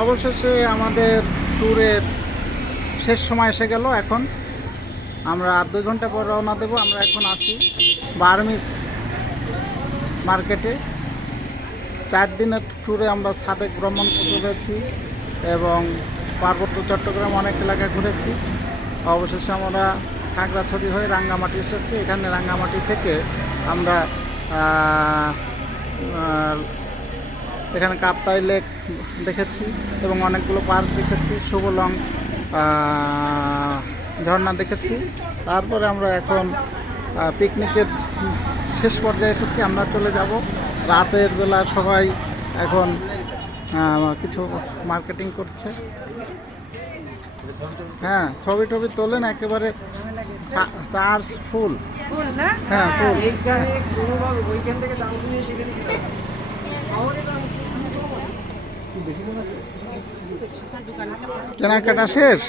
অবশেষে আমাদের ট্যুরের শেষ সময় এসে গেল। এখন আমরা আর 2 ঘন্টা পর রওনা দেব। আমরা এখন আছি বার্মিজ মার্কেটে। 4 দিনের ট্যুরে আমরা সাদেক ভ্রমণ করেছি এবং পার্বত্য চট্টগ্রাম অনেক এলাকা ঘুরেছি। অবশেষে আমরা খাগড়াছড়ি হয়ে রাঙ্গামাটি এসেছি। এখানে রাঙ্গামাটি থেকে আমরা এখানে কাপ্তাই লেক দেখেছি এবং অনেকগুলো পার্ক দেখেছি, শুভলং ঝর্ণা দেখেছি। তারপরে আমরা এখন পিকনিকের শেষ পর্যায়ে এসেছি। আমরা চলে যাব রাতের বেলা। সবাই এখন কিছু মার্কেটিং করছে। হ্যাঁ, ছবি টবি তোলেন, একেবারে চার্জ ফুল। হ্যাঁ, ফুল। কেনাকাটা শেষ?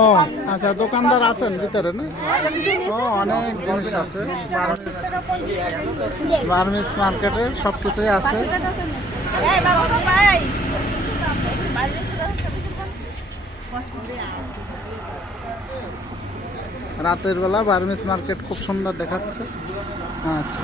ও আচ্ছা, দোকানদার আছেন ভিতরে না? ও, অনেক জিনিস আছে। বার্মিজ মার্কেটে সব কিছুই আছে। রাতের বেলা বার্মিজ মার্কেট খুব সুন্দর দেখাচ্ছে। আচ্ছা,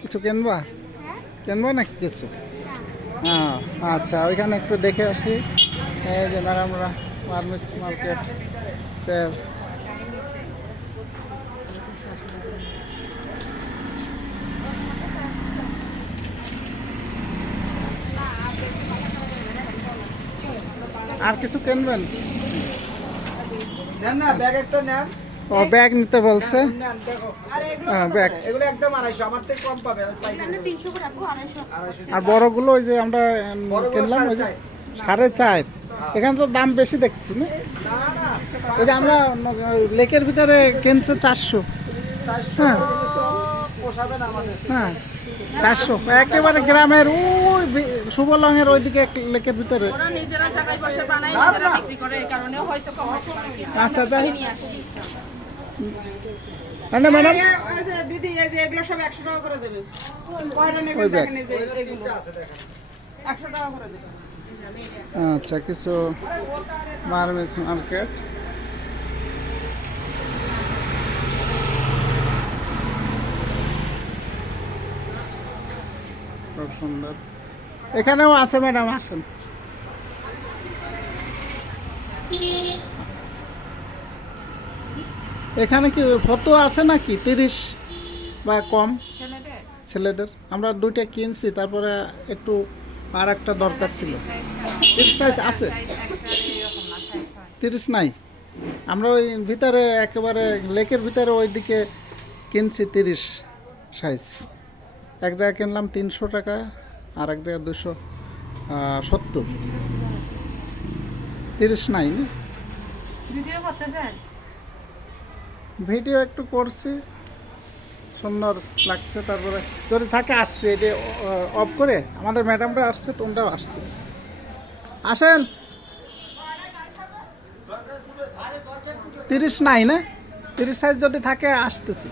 কিছু কিনবো নাকি কিছু? হ্যাঁ, আচ্ছা, ওইখানে একটু দেখে আসি। এই যে ম্যাডামরা বার্মিজ মার্কেট। আর কিছু কিনবেন? ও, ব্যাগ নিতে বলছে। ব্যাগ আর বড়গুলো ওই যে আমরা কিনলাম ওই যে 4.5। এখানে তো দাম বেশি দেখছি না? ওই যে আমরা লেকের ভিতরে কিনছে 400। হ্যাঁ হ্যাঁ, 400 একেবারে গ্রামের ওই শুভলংয়ের ওইদিকে লেকের ভিতরে। আচ্ছা, যাই ম্যাডাম, দিদি এগুলো সব 100 টাকা করে দেবে। আচ্ছা, কিছু বার্মিজ মার্কেট। খুব সুন্দর। এখানেও আছে ম্যাডাম, আসেন। এখানে কি ফটো আছে নাকি 30 বা কম ছেলেদের? আমরা 2টা কিনছি, তারপরে একটু আর একটা দরকার ছিল। 30 সাইজ আছে? 30 নাই। আমরা ওই ভিতরে একেবারে লেকের ভিতরে ওইদিকে কিনছি 30 সাইজ। এক জায়গায় কিনলাম 300 টাকা, আর এক জায়গায় 270। 30 নাই না? ভিডিও একটু করছি, সুন্দর লাগছে। তারপরে যদি থাকে আসছে, এটা অফ করে আমাদের ম্যাডামরা আসছে, তোমরাও আসছে। আসেন। 30 নাই না? 30 সাইজ যদি থাকে আসতেছি।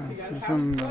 আচ্ছা, সুন্দর।